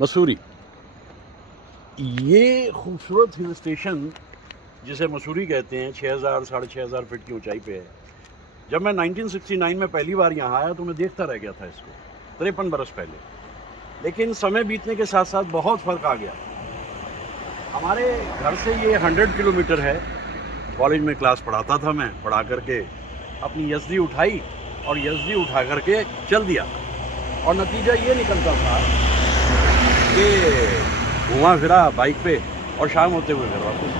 मसूरी, ये खूबसूरत hill station जिसे मसूरी कहते हैं 6000 साढ़े 6000 फीट की ऊंचाई पे है। जब मैं 1969 में पहली बार यहाँ आया तो मैं देखता रह गया था इसको, 53 बरस पहले। लेकिन समय बीतने के साथ साथ बहुत फ़र्क आ गया। हमारे घर से ये 100 किलोमीटर है। कॉलेज में क्लास पढ़ाता था मैं, पढ़ा करके अपनी एसडी उठाई और एसडी उठा करके चल दिया, और नतीजा ये निकलता था कि घुमा फिरा बाइक पे और शाम होते हुए घर वापस।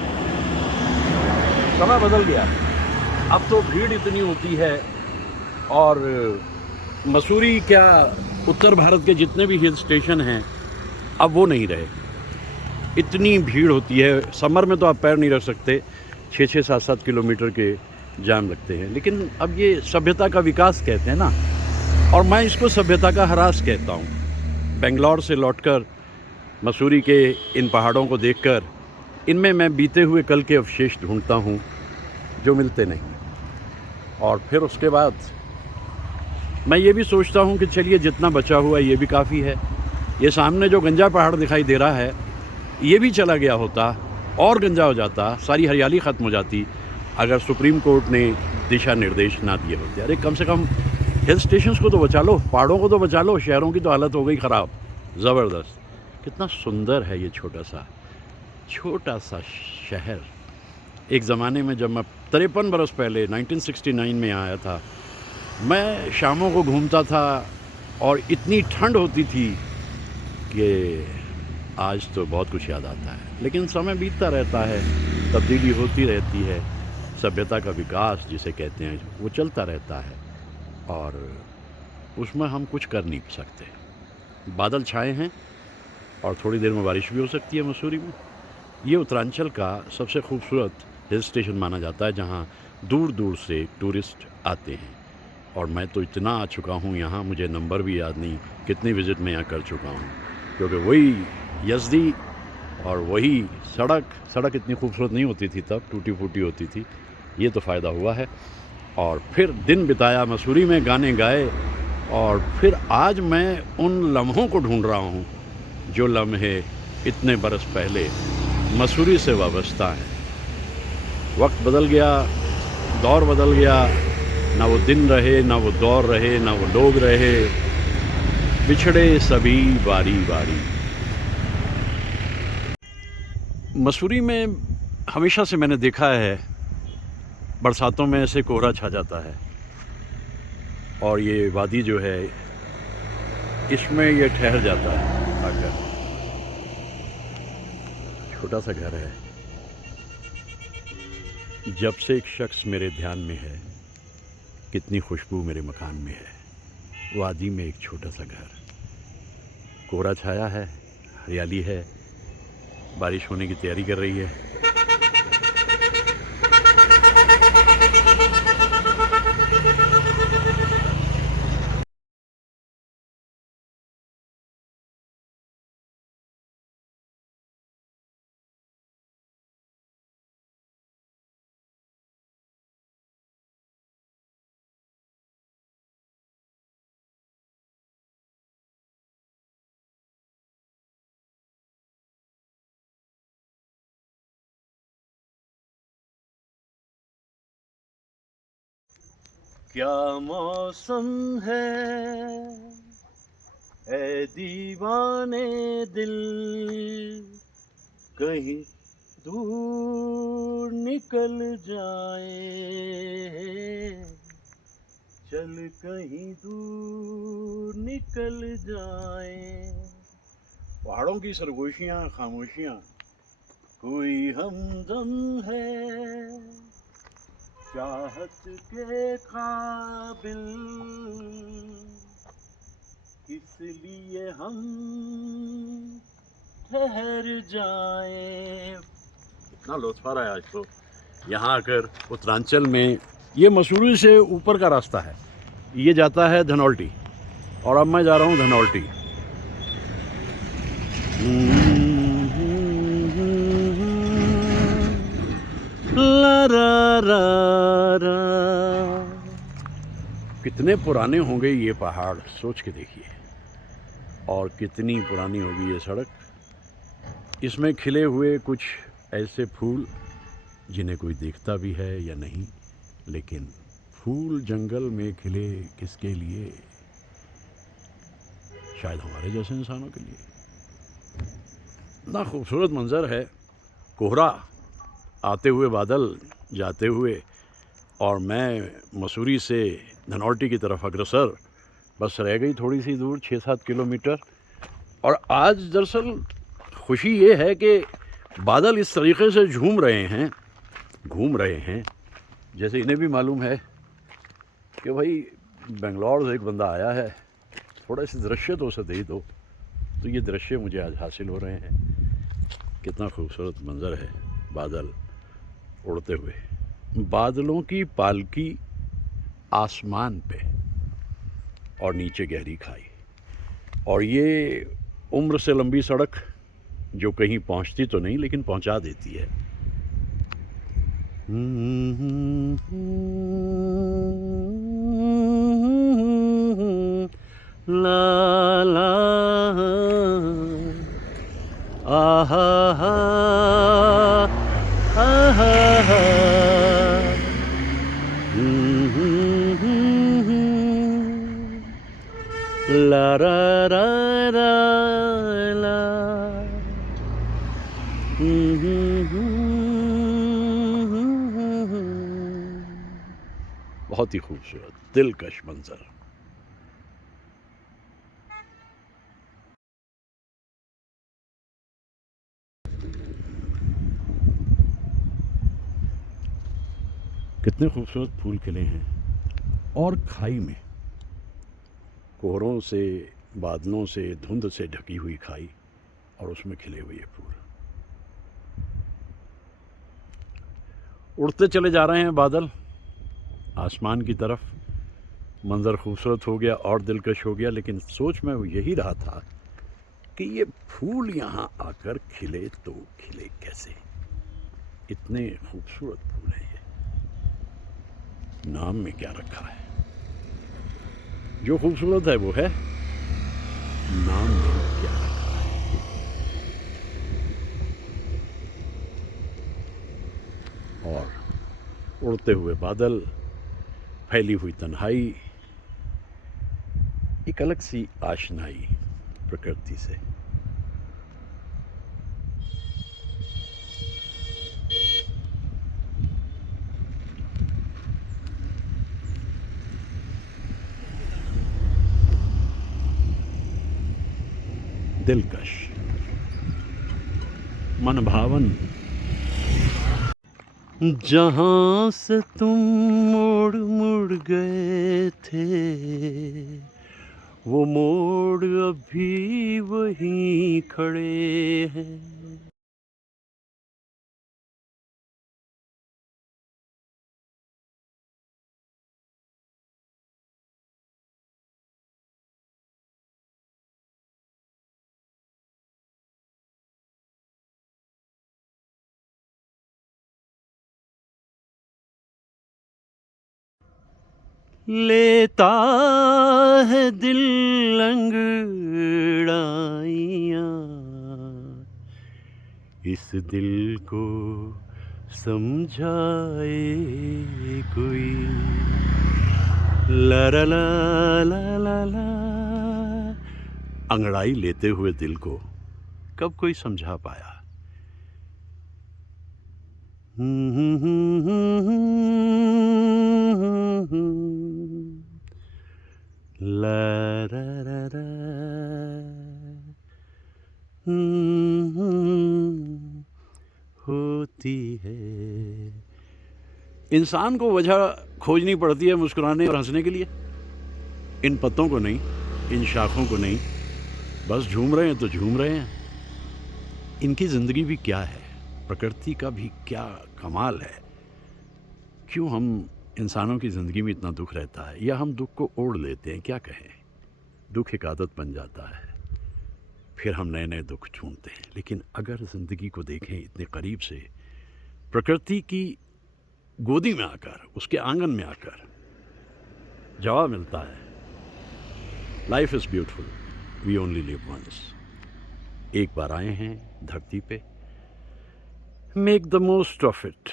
समय बदल गया, अब तो भीड़ इतनी होती है। और मसूरी क्या, उत्तर भारत के जितने भी हिल स्टेशन हैं अब वो नहीं रहे। इतनी भीड़ होती है, समर में तो आप पैर नहीं रख सकते, 6-6, 7-7 किलोमीटर के जाम लगते हैं। लेकिन अब ये सभ्यता का विकास कहते हैं ना, और मैं इसको सभ्यता का ह्रास कहता हूँ। बेंगलोर से लौटकर मसूरी के इन पहाड़ों को देखकर इनमें मैं बीते हुए कल के अवशेष ढूंढता हूँ जो मिलते नहीं। और फिर उसके बाद मैं ये भी सोचता हूँ कि चलिए जितना बचा हुआ ये भी काफ़ी है। ये सामने जो गंजा पहाड़ दिखाई दे रहा है ये भी चला गया होता और गंजा हो जाता, सारी हरियाली ख़त्म हो जाती अगर सुप्रीम कोर्ट ने दिशा निर्देश ना दिए होते। अरे कम से कम हिल स्टेशंस को तो बचा लो, पहाड़ों को तो बचा लो, शहरों की तो हालत हो गई ख़राब, ज़बरदस्त। कितना सुंदर है ये छोटा सा शहर। एक ज़माने में जब मैं 53 बरस पहले 1969 में आया था, मैं शामों को घूमता था और इतनी ठंड होती थी कि आज तो बहुत कुछ याद आता है। लेकिन समय बीतता रहता है, तब्दीली होती रहती है, सभ्यता का विकास जिसे कहते हैं वो चलता रहता है, और उसमें हम कुछ कर नहीं सकते। बादल छाए हैं और थोड़ी देर में बारिश भी हो सकती है मसूरी में। ये उत्तरांचल का सबसे खूबसूरत हिल स्टेशन माना जाता है जहाँ दूर दूर से टूरिस्ट आते हैं। और मैं तो इतना आ चुका हूँ यहाँ, मुझे नंबर भी याद नहीं कितनी विज़िट मैं यहाँ कर चुका हूँ, क्योंकि वही यज़दी और वही सड़क इतनी खूबसूरत नहीं होती थी तब, टूटी फूटी होती थी। ये तो फ़ायदा हुआ है। और फिर दिन बिताया मसूरी में, गाने गाए, और फिर आज मैं उन लम्हों को ढूंढ रहा हूँ जो लम्हे इतने बरस पहले मसूरी से वाबस्ता हैं। वक्त बदल गया, दौर बदल गया, ना वो दिन रहे, ना वो दौर रहे, ना वो लोग रहे, बिछड़े सभी बारी बारी। मसूरी में हमेशा से मैंने देखा है बरसातों में ऐसे कोहरा छा जाता है, और ये वादी जो है इसमें ये ठहर जाता है आकर। छोटा सा घर है, जब से एक शख्स मेरे ध्यान में है, कितनी खुशबू मेरे मकान में है। वादी में एक छोटा सा घर, कोहरा छाया है, हरियाली है, बारिश होने की तैयारी कर रही है। क्या मौसम है ऐ दीवाने दिल, कहीं दूर निकल जाए, चल कहीं दूर निकल जाए। पहाड़ों की सरगोशियाँ, खामोशियाँ, कोई हमदम है चाहत के काबिल, इसलिए हम ठहर जाएं। इतना लुत्फ आ रहा है आज तो यहाँ आकर उत्तरांचल में। ये मसूरी से ऊपर का रास्ता है, ये जाता है धनौल्टी, और अब मैं जा रहा हूँ धनौल्टी। ला रा रा रा। कितने पुराने होंगे ये पहाड़, सोच के देखिए। और कितनी पुरानी होगी ये सड़क। इसमें खिले हुए कुछ ऐसे फूल जिन्हें कोई देखता भी है या नहीं, लेकिन फूल जंगल में खिले किसके लिए? शायद हमारे जैसे इंसानों के लिए। इतना खूबसूरत मंजर है, कोहरा, आते हुए बादल, जाते हुए, और मैं मसूरी से धनौल्टी की तरफ अग्रसर। बस रह गई थोड़ी सी दूर, 6-7 किलोमीटर। और आज दरअसल खुशी ये है कि बादल इस तरीके से घूम रहे हैं जैसे इन्हें भी मालूम है कि भाई बेंगलोर से एक बंदा आया है, थोड़ा सा दृश्य तो उसे दे दो। तो ये दृश्य मुझे आज हासिल हो रहे हैं। कितना खूबसूरत मंजर है, बादल उड़ते हुए, बादलों की पालकी आसमान पे, और नीचे गहरी खाई, और ये उम्र से लंबी सड़क जो कहीं पहुंचती तो नहीं लेकिन पहुंचा देती है। ला ला आहा हा आहा हा ला रा रा रा ला। बहुत ही खूबसूरत, दिलकश मंजर। कितने खूबसूरत फूल खिले हैं, और खाई में, कोहरों से, बादलों से, धुंध से ढकी हुई खाई, और उसमें खिले हुए फूल। उड़ते चले जा रहे हैं बादल आसमान की तरफ। मंज़र खूबसूरत हो गया और दिलकश हो गया, लेकिन सोच में वो यही रहा था कि ये फूल यहाँ आकर खिले तो खिले कैसे। इतने खूबसूरत फूल हैं ये, नाम में क्या रखा है? जो खूबसूरत है वो है, नाम में क्या रखा है? और उड़ते हुए बादल, फैली हुई तन्हाई, एक अलग सी आशनाई प्रकृति से। दिलकश, मनभावन। जहाँ से तुम मुड़ मुड़ गए थे, वो मोड़ अभी वहीं खड़े हैं। लेता है दिल अंगड़ाइयाँ, इस दिल को समझाए कोई। ला ला ला ला ला ला। अंगड़ाई लेते हुए दिल को कब कोई समझा पाया? ला रा रा रा। होती है। इंसान को वजह खोजनी पड़ती है मुस्कुराने और हंसने के लिए। इन पत्तों को नहीं, इन शाखों को नहीं, बस झूम रहे हैं तो झूम रहे हैं। इनकी ज़िंदगी भी क्या है, प्रकृति का भी क्या कमाल है। क्यों हम इंसानों की ज़िंदगी में इतना दुख रहता है, या हम दुख को ओढ़ लेते हैं? क्या कहें, दुख एक आदत बन जाता है, फिर हम नए नए दुख ढूंढते हैं। लेकिन अगर ज़िंदगी को देखें इतने करीब से, प्रकृति की गोदी में आकर, उसके आंगन में आकर, जवाब मिलता है, life is beautiful, we only live once. एक बार आए हैं धरती पे, make the most of it.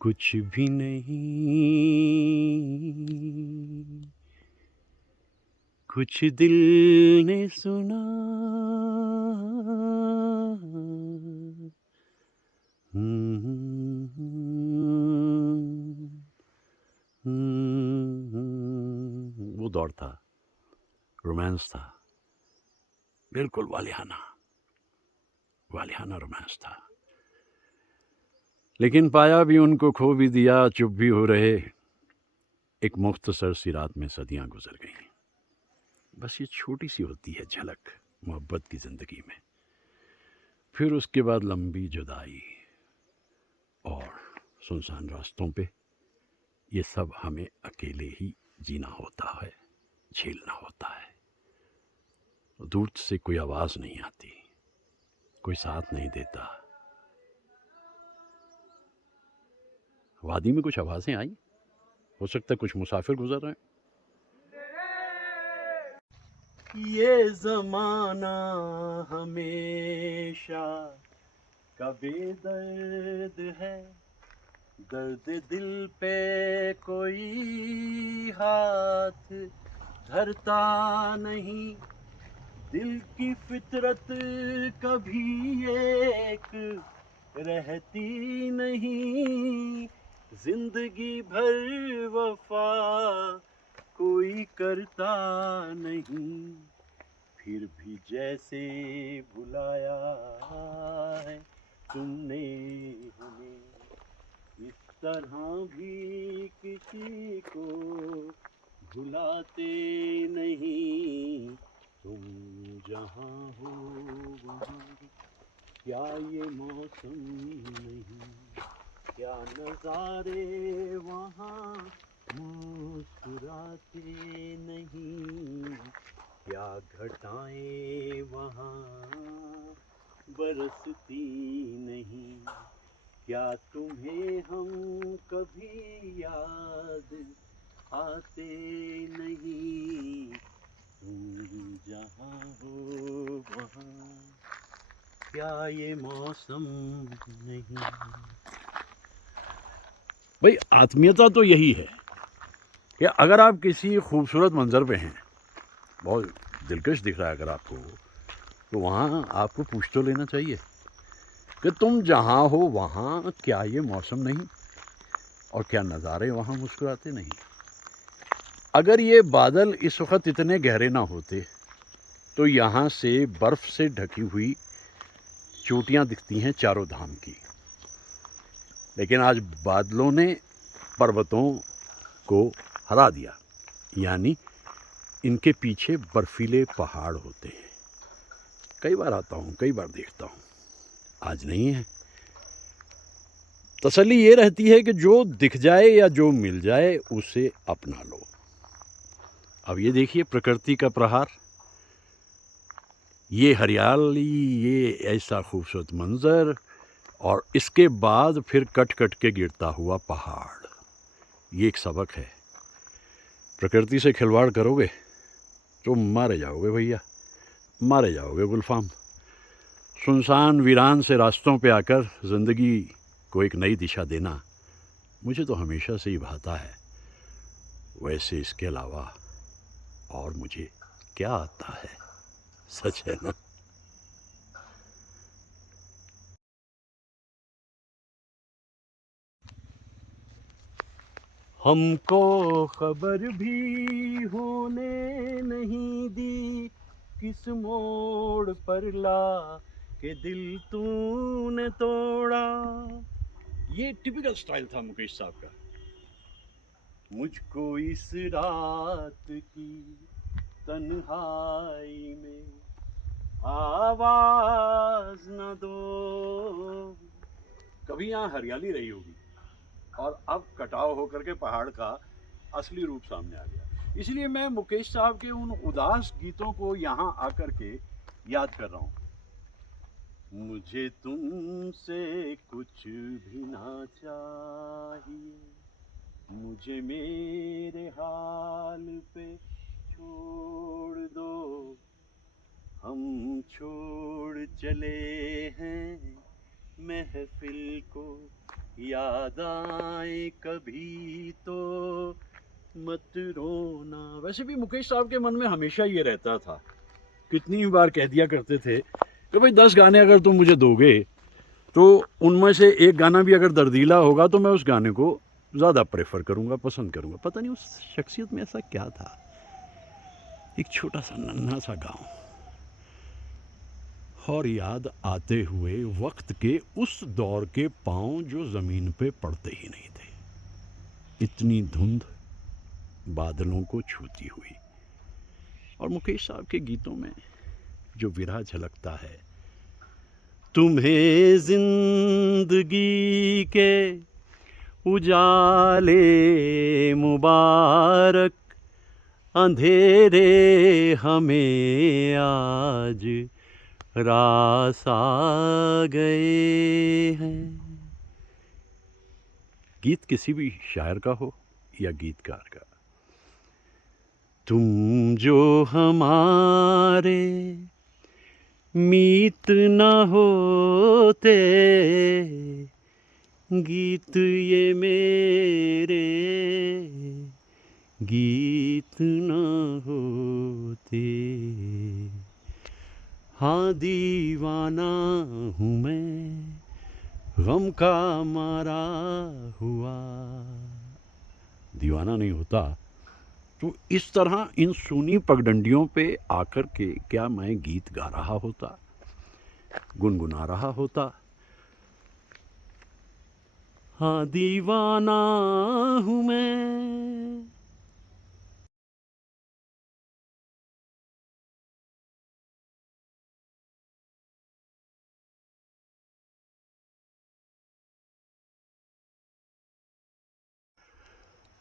कुछ भी नहीं, कुछ दिल ने सुना, वो दौर था, रोमांस था, बिल्कुल वालिहाना वालिहाना रोमांस था। लेकिन पाया भी उनको, खो भी दिया, चुप भी हो रहे। एक मुख्तसर सी रात में सदियां गुजर गईं। बस ये छोटी सी होती है झलक मोहब्बत की ज़िंदगी में। फिर उसके बाद लंबी जुदाई और सुनसान रास्तों पे ये सब हमें अकेले ही जीना होता है, झेलना होता है। दूर से कोई आवाज़ नहीं आती, कोई साथ नहीं देता। वादी में कुछ आवाज़ें आई, हो सकता है कुछ मुसाफिर गुजर रहे हैं। ये ज़माना हमेशा का बेदर्द है, दर्द दिल पे कोई हाथ धरता नहीं। दिल की फितरत कभी एक रहती नहीं, जिंदगी भर वफा कोई करता नहीं। फिर भी जैसे बुलाया है तुमने हमें, इस तरह भी किसी को भुलाते नहीं। तुम जहाँ हो वहाँ, क्या ये मौसम नहीं, क्या नज़ारे वहाँ मुस्कुराते नहीं, क्या घटाएं वहाँ बरसती नहीं। क्या तुम्हें हम कभी याद आते नहीं, तुम जहाँ हो वहाँ, क्या ये मौसम नहीं। भाई आत्मीयता तो यही है कि अगर आप किसी खूबसूरत मंजर पे हैं, बहुत दिलकश दिख रहा है अगर आपको, तो वहाँ आपको पूछ तो लेना चाहिए कि तुम जहाँ हो वहाँ क्या ये मौसम नहीं, और क्या नज़ारे वहाँ मुस्कुराते नहीं। अगर ये बादल इस वक्त इतने गहरे ना होते तो यहाँ से बर्फ़ से ढकी हुई चोटियाँ दिखती हैं चारों धाम की। लेकिन आज बादलों ने पर्वतों को हरा दिया, यानी इनके पीछे बर्फीले पहाड़ होते हैं। कई बार आता हूँ, कई बार देखता हूँ, आज नहीं है। तसल्ली ये रहती है कि जो दिख जाए या जो मिल जाए उसे अपना लो। अब ये देखिए प्रकृति का प्रहार, ये हरियाली, ये ऐसा खूबसूरत मंजर, और इसके बाद फिर कट कट के गिरता हुआ पहाड़। ये एक सबक है। प्रकृति से खिलवाड़ करोगे तो मारे जाओगे भैया, मारे जाओगे गुलफाम। सुनसान वीरान से रास्तों पे आकर ज़िंदगी को एक नई दिशा देना मुझे तो हमेशा से ही भाता है। वैसे इसके अलावा और मुझे क्या आता है, सच है ना। हमको खबर भी होने नहीं दी, किस मोड़ पर ला के दिल तूने तोड़ा। ये टिपिकल स्टाइल था मुकेश साहब का। मुझको इस रात की तन्हाई में आवाज न दो। कभी यहाँ हरियाली रही होगी और अब कटाव होकर के पहाड़ का असली रूप सामने आ गया। इसलिए मैं मुकेश साहब के उन उदास गीतों को यहाँ आकर के याद कर रहा हूँ। मुझे तुमसे कुछ भी ना चाहिए, मुझे मेरे हाल पे छोड़ दो। हम छोड़ चले हैं महफिल को, याद आए कभी तो मत रोना। वैसे भी मुकेश साहब के मन में हमेशा ये रहता था, कितनी ही बार कह दिया करते थे कि भाई 10 गाने अगर तुम मुझे दोगे तो उनमें से एक गाना भी अगर दर्दीला होगा तो मैं उस गाने को ज़्यादा प्रेफर करूँगा, पसंद करूँगा। पता नहीं उस शख्सियत में ऐसा क्या था। एक छोटा सा नन्हा सा गाँव, और याद आते हुए वक्त के उस दौर के पाँव जो ज़मीन पे पड़ते ही नहीं थे। इतनी धुंध बादलों को छूती हुई। और मुकेश साहब के गीतों में जो विरह झलकता है, तुम्हें जिंदगी के उजाले मुबारक, अंधेरे हमें आज रास आ गए हैं। गीत किसी भी शायर का हो या गीतकार का, तुम जो हमारे मीत न होते, गीत ये मेरे गीत न होते। हाँ दीवाना हूँ मैं, गम का मारा हुआ। दीवाना नहीं होता तो इस तरह इन सूनी पगडंडियों पे आकर के क्या मैं गीत गा रहा होता, गुनगुना रहा होता। हाँ दीवाना हूँ मैं।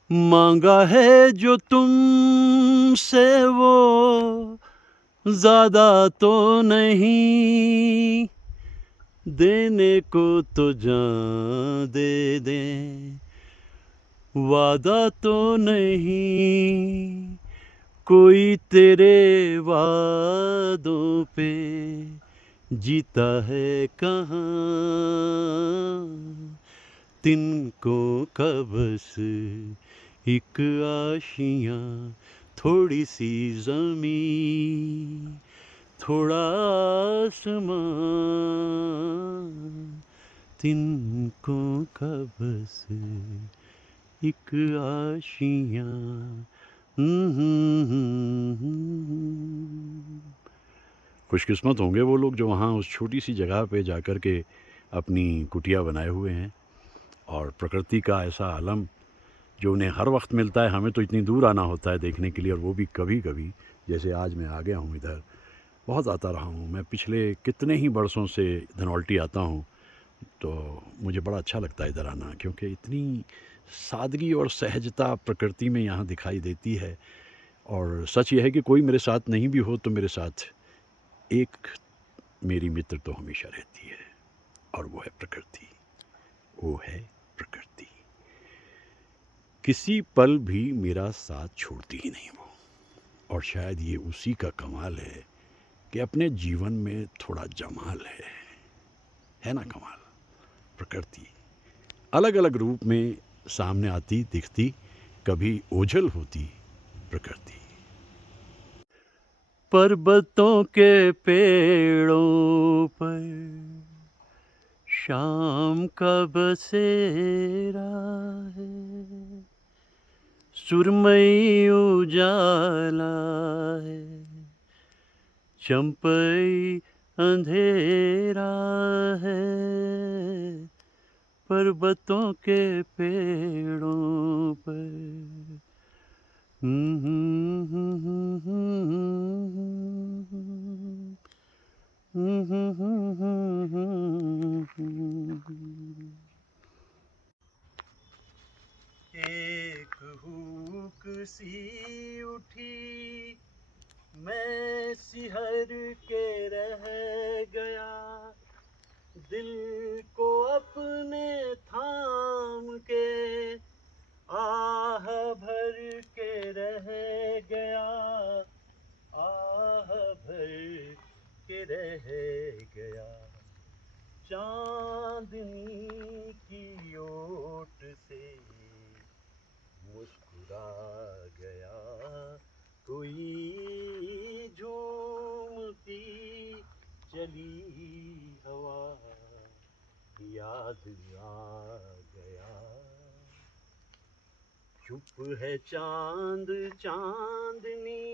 मांगा है जो तुमसे वो ज़्यादा तो नहीं, देने को तो जान दे दें, वादा तो नहीं कोई तेरे वादों पे जीता है कहाँ। तिनको का बस एक आशियाँ, थोड़ी सी ज़मीं, थोड़ा आसमां, तिनको का बस एक आशियाँ। खुशकिस्मत होंगे वो लोग जो वहाँ उस छोटी सी जगह पे जाकर के अपनी कुटिया बनाए हुए हैं, और प्रकृति का ऐसा आलम जो उन्हें हर वक्त मिलता है। हमें तो इतनी दूर आना होता है देखने के लिए, और वो भी कभी कभी, जैसे आज मैं आ गया हूँ इधर। बहुत आता रहा हूँ मैं, पिछले कितने ही बरसों से धनौल्टी आता हूँ, तो मुझे बड़ा अच्छा लगता है इधर आना, क्योंकि इतनी सादगी और सहजता प्रकृति में यहाँ दिखाई देती है। और सच ये है कि कोई मेरे साथ नहीं भी हो तो मेरे साथ एक मेरी मित्र तो हमेशा रहती है, और वो है प्रकृति। वो है प्रकृति, किसी पल भी मेरा साथ छोड़ती ही नहीं वो। और शायद ये उसी का कमाल है कि अपने जीवन में थोड़ा जमाल है ना कमाल। प्रकृति अलग अलग रूप में सामने आती दिखती, कभी ओझल होती प्रकृति। पर्वतों के पेड़ों पर शाम का बसेरा है, सुरमई उजाला है, चंपई अंधेरा है। पर्वतों के पेड़ों पर एक हुक सी उठी, मैं सिहर के रह गया, दिल को अपने थाम के आह भर के रह गया, आह भर के रह गया। चांदनी की ओट से मुस्कुरा गया कोई, झूमती चली हवा याद आ गया। चुप है चांद चांदनी,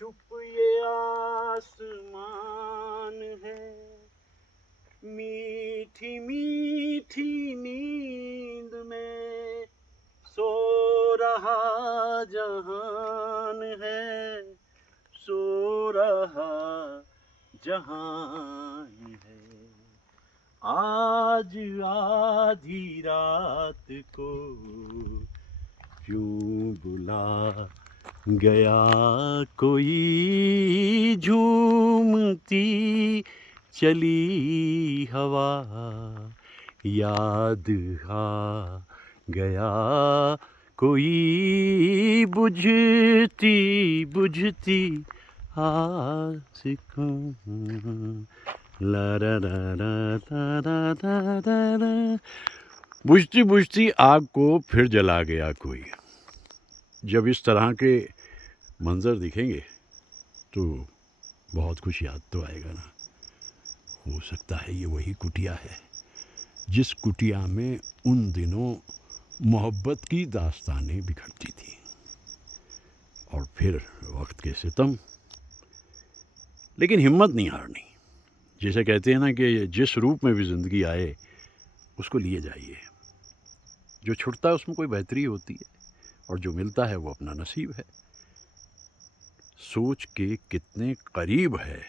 चुप ये आसमान है, मीठी मीठी नींद में सो रहा जहान है, सो रहा जहान है। आज आधी रात को क्यों बुला गया कोई, झूमती चली हवा याद आ गया कोई, बुझती बुझती आसिकों ला रा रा रा रा रा रा रा। बुझती बुझती आग को फिर जला गया कोई। जब इस तरह के मंजर दिखेंगे तो बहुत कुछ याद तो आएगा ना। हो सकता है ये वही कुटिया है जिस कुटिया में उन दिनों मोहब्बत की दास्तानें बिखरती थी। और फिर वक्त के सितम, लेकिन हिम्मत नहीं हारनी। जैसे कहते हैं ना कि जिस रूप में भी ज़िंदगी आए उसको लिए जाइए। जो छुटता है उसमें कोई बेहतरी होती है और जो मिलता है वो अपना नसीब है। सोच के कितने करीब है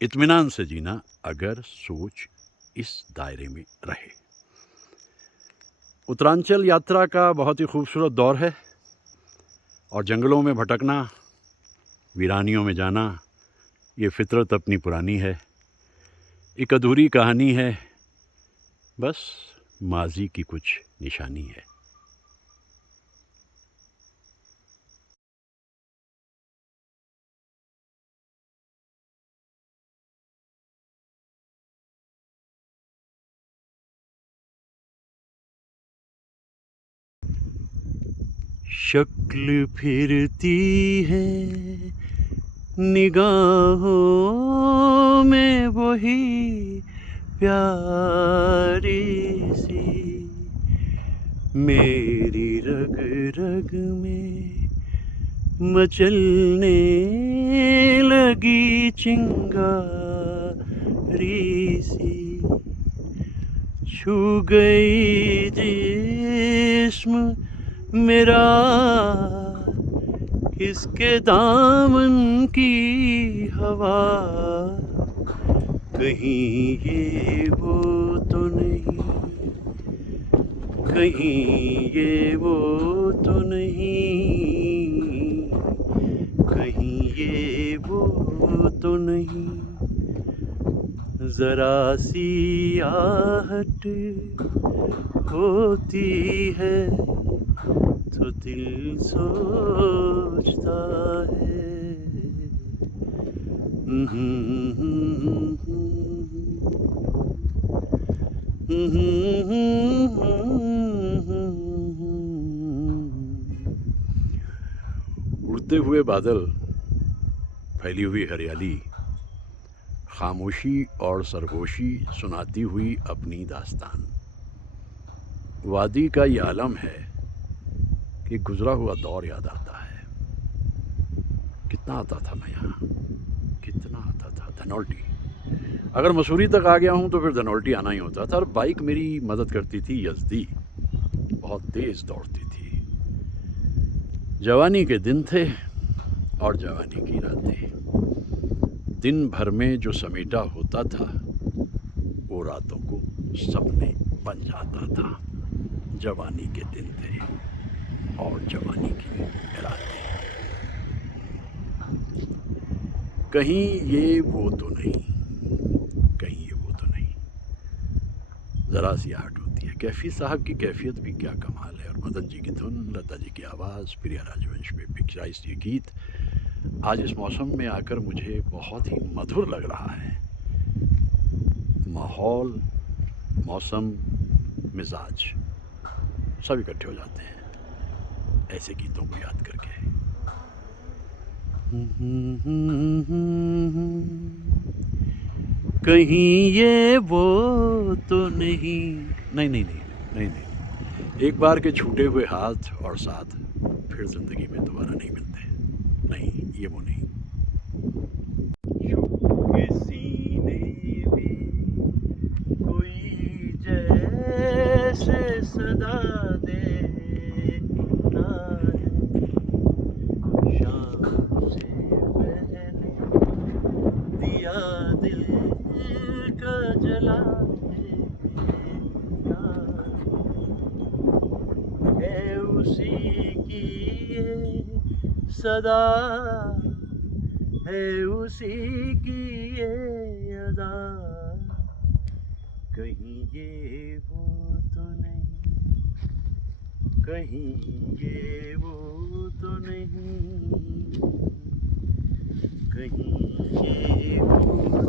इत्मीनान से जीना, अगर सोच इस दायरे में रहे। उत्तरांचल यात्रा का बहुत ही खूबसूरत दौर है और जंगलों में भटकना, वीरानियों में जाना, ये फितरत अपनी पुरानी है। एक अधूरी कहानी है, बस माजी की कुछ निशानी है। शक्ल फिरती है निगाहों में वही प्यारी सी, मेरी रग रग में मचलने लगी चिंगारी सी, छू गई जिस्म मेरा इसके दामन की हवा, कहीं ये वो तो नहीं, कहीं ये वो तो नहीं, कहीं ये वो तो नहीं। जरा सी आहट होती है तो दिल सोचता है। उड़ते हुए बादल, फैली हुई हरियाली, खामोशी और सरगोशी सुनाती हुई अपनी दास्तान। वादी का ये आलम है कि गुजरा हुआ दौर याद आता है। कितना आता था मैं यहाँ, कितना आता था। धनौल्टी, अगर मसूरी तक आ गया हूँ तो फिर धनौल्टी आना ही होता था। और बाइक मेरी मदद करती थी, यज़दी बहुत तेज़ दौड़ती थी। जवानी के दिन थे और जवानी की रातें। दिन भर में जो समेटा होता था वो रातों को सपने बन जाता था। जवानी के दिन थे और जवानी की रातें। कहीं ये वो तो नहीं, कहीं ये वो तो नहीं। ज़रा सी आहट होती है। कैफ़ी साहब की कैफियत भी क्या कमाल है, और मदन जी की धुन, लता जी की आवाज़, प्रिया राजवंश पे पिक्चराइज ये गीत आज इस मौसम में आकर मुझे बहुत ही मधुर लग रहा है। माहौल, मौसम, मिजाज सब इकट्ठे हो जाते हैं ऐसे गीतों को याद करके। कहीं ये वो तो नहीं, नहीं नहीं नहीं नहीं नहीं, एक बार के छूटे हुए हाथ और साथ फिर जिंदगी में दोबारा नहीं मिलते। नहीं, ये वो नहीं। के सीने में कोई जैसे सदा देता है, शाम से पहले दिया दिल का जला है उसी की ये सदा, है उसी की ये अदा। कहीं ये वो तो नहीं, कहीं ये वो तो नहीं, कहीं ये वो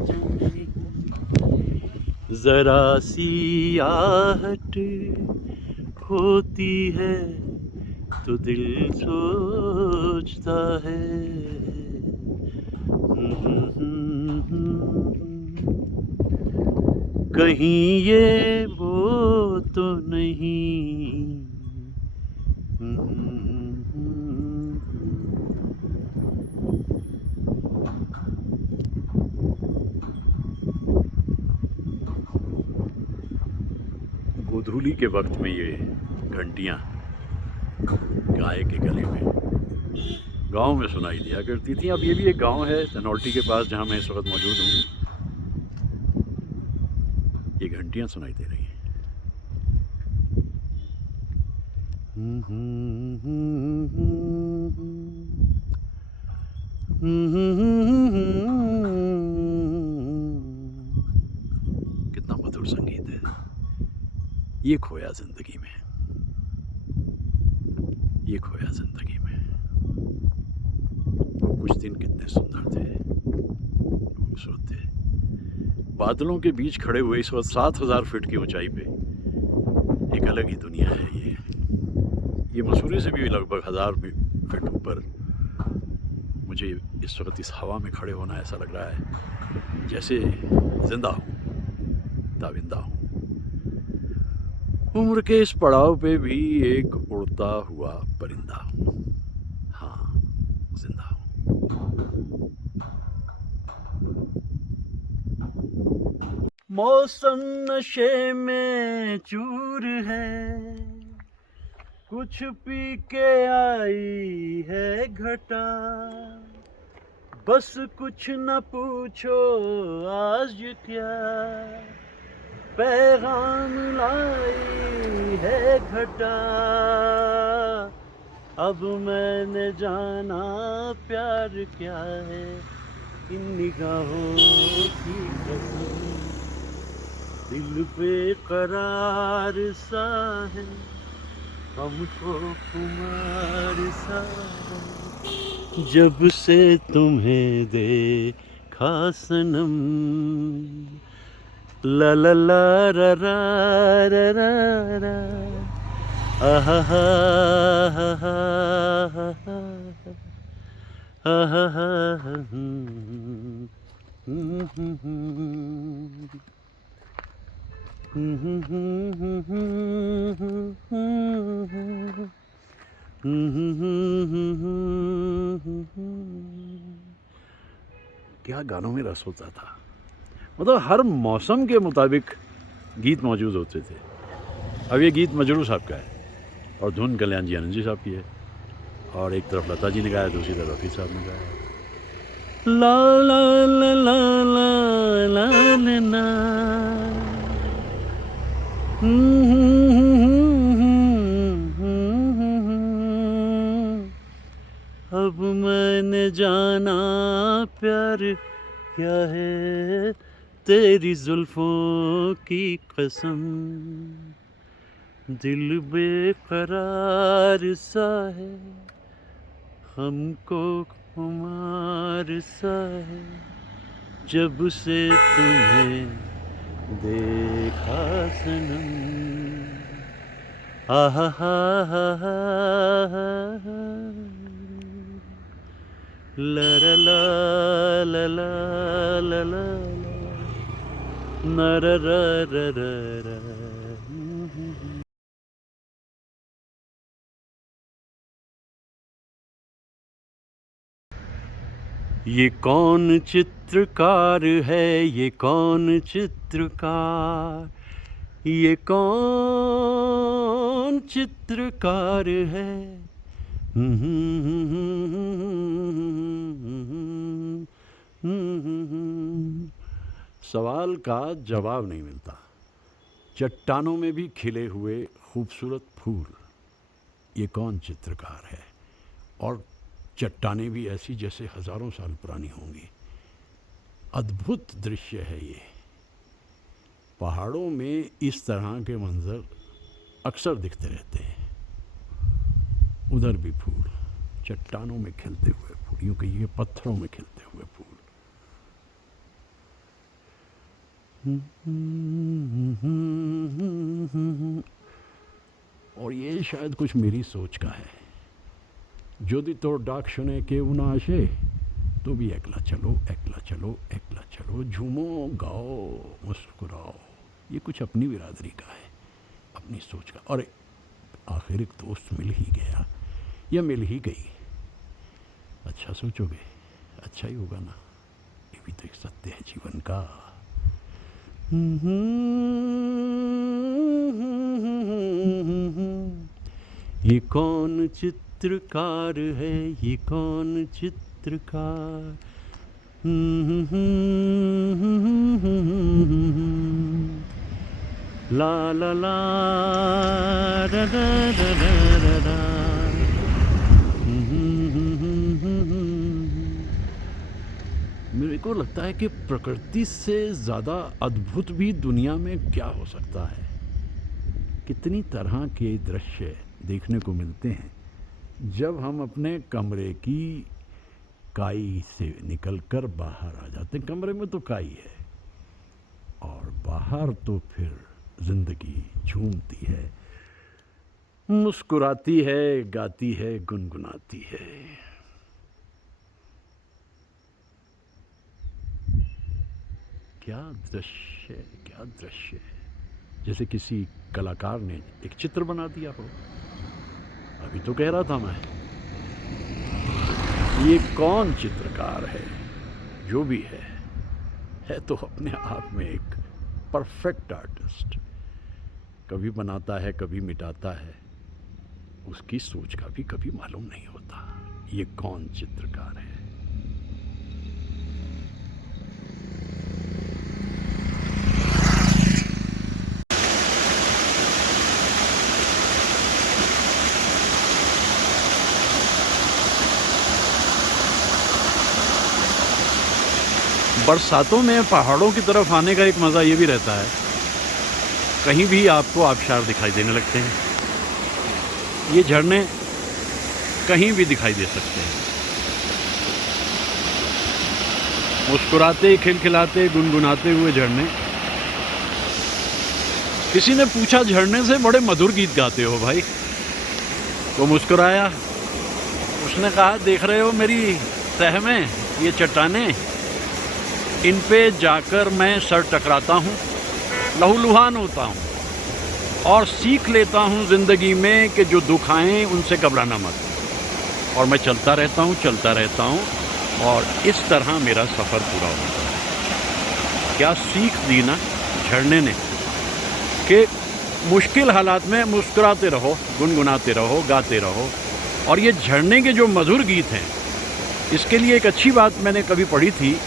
तो नहीं। जरा सी आहट होती है तो दिल सोचता है, कहीं ये वो तो नहीं। गोधूली के वक्त में ये घंटियाँ गाय के गले में गांव में सुनाई दिया करती थी। अब ये भी एक गांव है धनौल्टी के पास जहां मैं इस वक्त मौजूद हूँ। ये घंटियां सुनाई दे रही हैं। कितना मधुर संगीत है ये। खोया जिंदगी में, ये खोया जिंदगी में। वो कुछ दिन कितने सुंदर थे, खूबसूरत थे। बादलों के बीच खड़े हुए इस वक्त 7000 फीट की ऊंचाई पे एक अलग ही दुनिया है ये मसूरी से भी लगभग 1000 फीट ऊपर। मुझे इस वक्त इस हवा में खड़े होना ऐसा लग रहा है जैसे जिंदा हूँ, ताविंदा हूँ। उम्र के इस पड़ाव पे भी एक उड़ता हुआ परिंदा, हाँ जिंदा हूँ। मौसम नशे में चूर है, कुछ पी के आई है घटा। बस कुछ न पूछो आज क्या, पैगाम लाई है घटा। अब मैंने जाना प्यार क्या है, इन निगाहों की कसम। दिल पे करार सा है, हमको खुमार सा है, जब से तुम्हें देखा सनम। ला ला ला रा रा रा रा रा, आहा हा हा हा हा हा हा। क्या गानों में रस होता था, मतलब हर मौसम के मुताबिक गीत मौजूद होते थे। अब ये गीत मजरू साहब का है और धुन कल्याण जी आनंद जी साहब की है, और एक तरफ लता जी ने गाया, दूसरी तरफ रफ़ी साहब ने गाया। ला ला ला ला ला ला ला, अब मैंने जाना प्यार क्या है, तेरी जुल्फों की कसम, दिल बेकरार सा है, हमको खुमार सा है, जब से तुम्हें देखा सनम। आहा हा हा हा हा, ला ला ला ला ला ला ला, ना रा रा रा रा रा। ये कौन चित्रकार है, ये कौन चित्रकार, ये कौन चित्रकार है। सवाल का जवाब नहीं मिलता। चट्टानों में भी खिले हुए खूबसूरत फूल, ये कौन चित्रकार है। और चट्टानें भी ऐसी जैसे हजारों साल पुरानी होंगी। अद्भुत दृश्य है ये। पहाड़ों में इस तरह के मंजर अक्सर दिखते रहते हैं। उधर भी फूल, चट्टानों में खिलते हुए फूल, यूँ कहिए पत्थरों में खिलते हुए फूल। और ये शायद कुछ मेरी सोच का है। যদি তোর ডাক শুনে কেউ না আসে तो भी একলা चलो, একলা चलो, একला चलो, झूमो गाओ मुस्कुराओ। ये कुछ अपनी बिरादरी का है, अपनी सोच का। और आखिर एक दोस्त मिल ही गया या मिल ही गई। अच्छा सोचोगे, अच्छा ही होगा ना। ये भी तो एक सत्य है जीवन का। ये कौन चित्रकार है, ये कौन चित्रकार। ला ला ला रा रा रा रा रा। मेरे को लगता है कि प्रकृति से ज़्यादा अद्भुत भी दुनिया में क्या हो सकता है। कितनी तरह के दृश्य देखने को मिलते हैं जब हम अपने कमरे की काई से निकलकर बाहर आ जाते हैं। कमरे में तो काई है और बाहर तो फिर जिंदगी झूमती है, मुस्कुराती है, गाती है, गुनगुनाती है। क्या दृश्य, क्या दृश्य। जैसे किसी कलाकार ने एक चित्र बना दिया हो। अभी तो कह रहा था मैं, ये कौन चित्रकार है। जो भी है तो अपने आप में एक परफेक्ट आर्टिस्ट। कभी बनाता है, कभी मिटाता है। उसकी सोच का भी कभी मालूम नहीं होता। ये कौन चित्रकार है। बरसातों में पहाड़ों की तरफ आने का एक मज़ा ये भी रहता है, कहीं भी आपको आबशार दिखाई देने लगते हैं। ये झरने कहीं भी दिखाई दे सकते हैं। मुस्कुराते, खिलखिलाते, गुनगुनाते हुए झरने। किसी ने पूछा, झरने से बड़े मधुर गीत गाते हो भाई। वो मुस्कुराया, उसने कहा, देख रहे हो मेरी तह में ये चट्टानें, इन पे जाकर मैं सर टकराता हूँ, लहूलुहान होता हूँ और सीख लेता हूँ ज़िंदगी में कि जो दुख आएँ उनसे घबराना मत। और मैं चलता रहता हूँ और इस तरह मेरा सफ़र पूरा होता है। क्या सीख दी ना झरने ने कि मुश्किल हालात में मुस्कुराते रहो, गुनगुनाते रहो, गाते रहो। और ये झरने के जो मधुर गीत हैं, इसके लिए एक अच्छी बात मैंने कभी पढ़ी थी,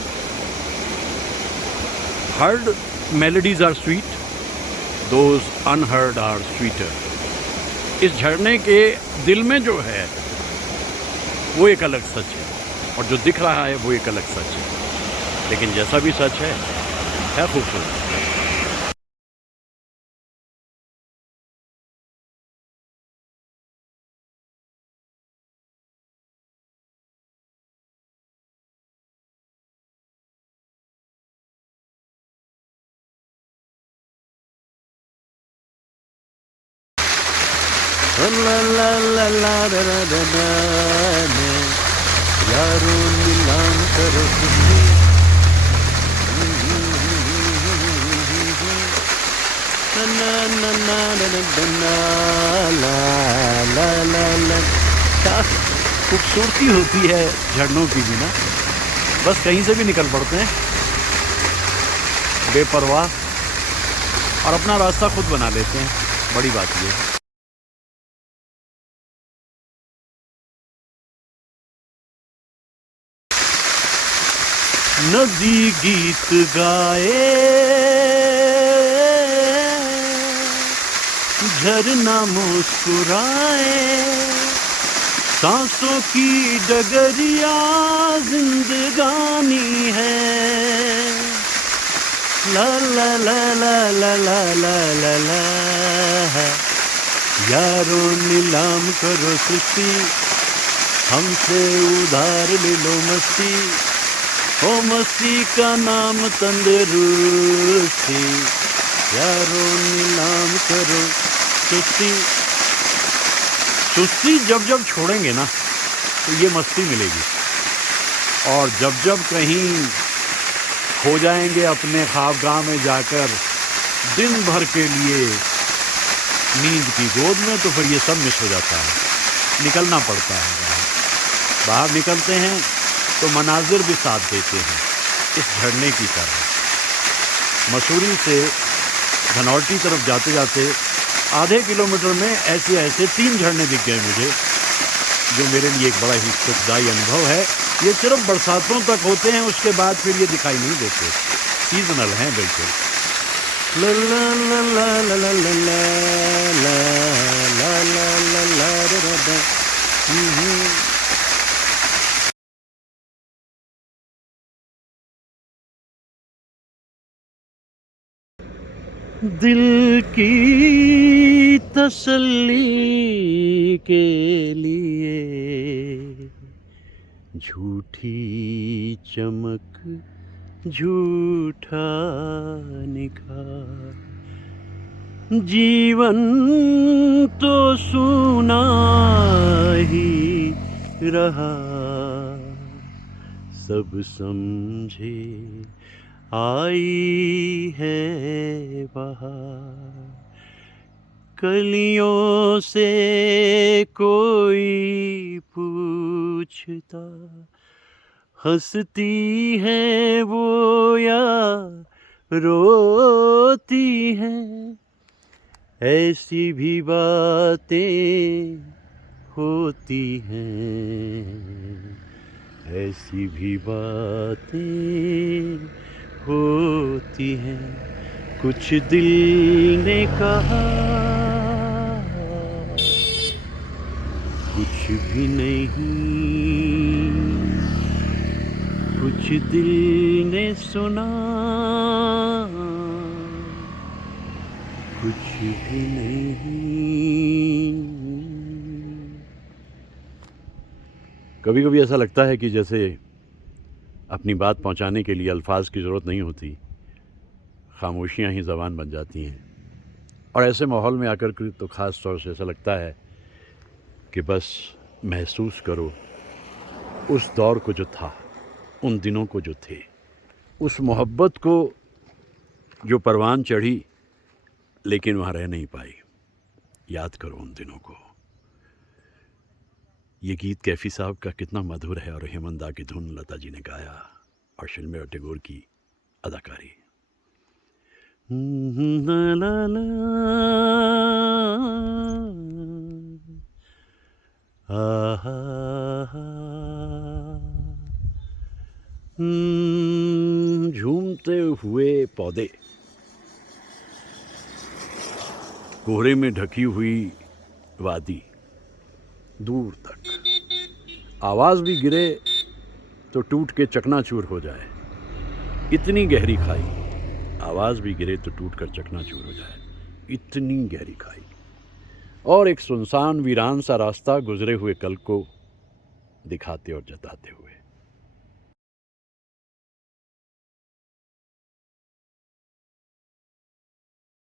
heard melodies are sweet, those unheard are sweeter। इस झरने के दिल में जो है वो एक अलग सच है और जो दिख रहा है वो एक अलग सच है। लेकिन जैसा भी सच है है खूबसूरत। ला ला ला ला ला ला ला ला, यारों नीलाम करो खुशी। ना ना ना ना ना ना, ला ला ला ला। क्या खूबसूरती होती है झरनों की भी ना, बस कहीं से भी निकल पड़ते हैं बेपरवाह और अपना रास्ता खुद बना लेते हैं। बड़ी बात ये है। नदी गीत गाए, झरना मुस्कुराए, सांसों की डगरिया जिंदगानी है। ला ला ला ला ला ला ला ला ला, यारों नीलाम करो सृष्टि, हमसे उधार ले लो मस्ती, ओ मस्ती का नाम तंदुरुस्ती, यारों नीलाम करो सुस्ती। सुस्ती जब जब छोड़ेंगे ना तो ये मस्ती मिलेगी, और जब जब कहीं खो जाएंगे अपने ख्वाबगाह में जाकर दिन भर के लिए नींद की गोद में, तो फिर ये सब मिस हो जाता है, निकलना पड़ता है। बाहर निकलते हैं तो मनाजिर भी साथ देते हैं इस झरने की तरह। मसूरी से धनौल्टी तरफ जाते जाते आधे किलोमीटर में ऐसे ऐसे 3 झरने दिख गए मुझे, जो मेरे लिए एक बड़ा ही सुखदायी अनुभव है। ये सिर्फ बरसातों तक होते हैं, उसके बाद फिर ये दिखाई नहीं देते, सीजनल हैं बिल्कुल। ला ला ला ला ला ला ला ला ला ला ला ला ला। दिल की तसल्ली के लिए झूठी चमक, झूठा निखार, जीवन तो सूना ही रहा, सब समझे आई है बहार। कलियों से कोई पूछता, हंसती है वो या रोती है, ऐसी भी बातें होती हैं, ऐसी भी बातें होती हैं। कुछ दिल ने कहा, कुछ भी नहीं, कुछ दिल ने सुना, कुछ भी नहीं। कभी कभी ऐसा लगता है कि जैसे अपनी बात पहुंचाने के लिए अल्फाज की ज़रूरत नहीं होती, खामोशियां ही ज़बान बन जाती हैं। और ऐसे माहौल में आकर के तो ख़ास तौर से ऐसा लगता है कि बस महसूस करो उस दौर को जो था, उन दिनों को जो थे, उस मोहब्बत को जो परवान चढ़ी लेकिन वहाँ रह नहीं पाई। याद करो उन दिनों को। ये गीत कैफ़ी साहब का कितना मधुर है, और हेमंत दा की धुन लता जी ने गाया, और शिल्पी और टैगोर की अदाकारी। ला ला ला, आहा, झूमते हुए पौधे, कोहरे में ढकी हुई वादी, दूर तक आवाज़ भी गिरे तो टूट के चकनाचूर हो जाए, इतनी गहरी खाई। आवाज़ भी गिरे तो टूट कर चकनाचूर हो जाए, इतनी गहरी खाई। और एक सुनसान वीरान सा रास्ता गुजरे हुए कल को दिखाते और जताते हुए।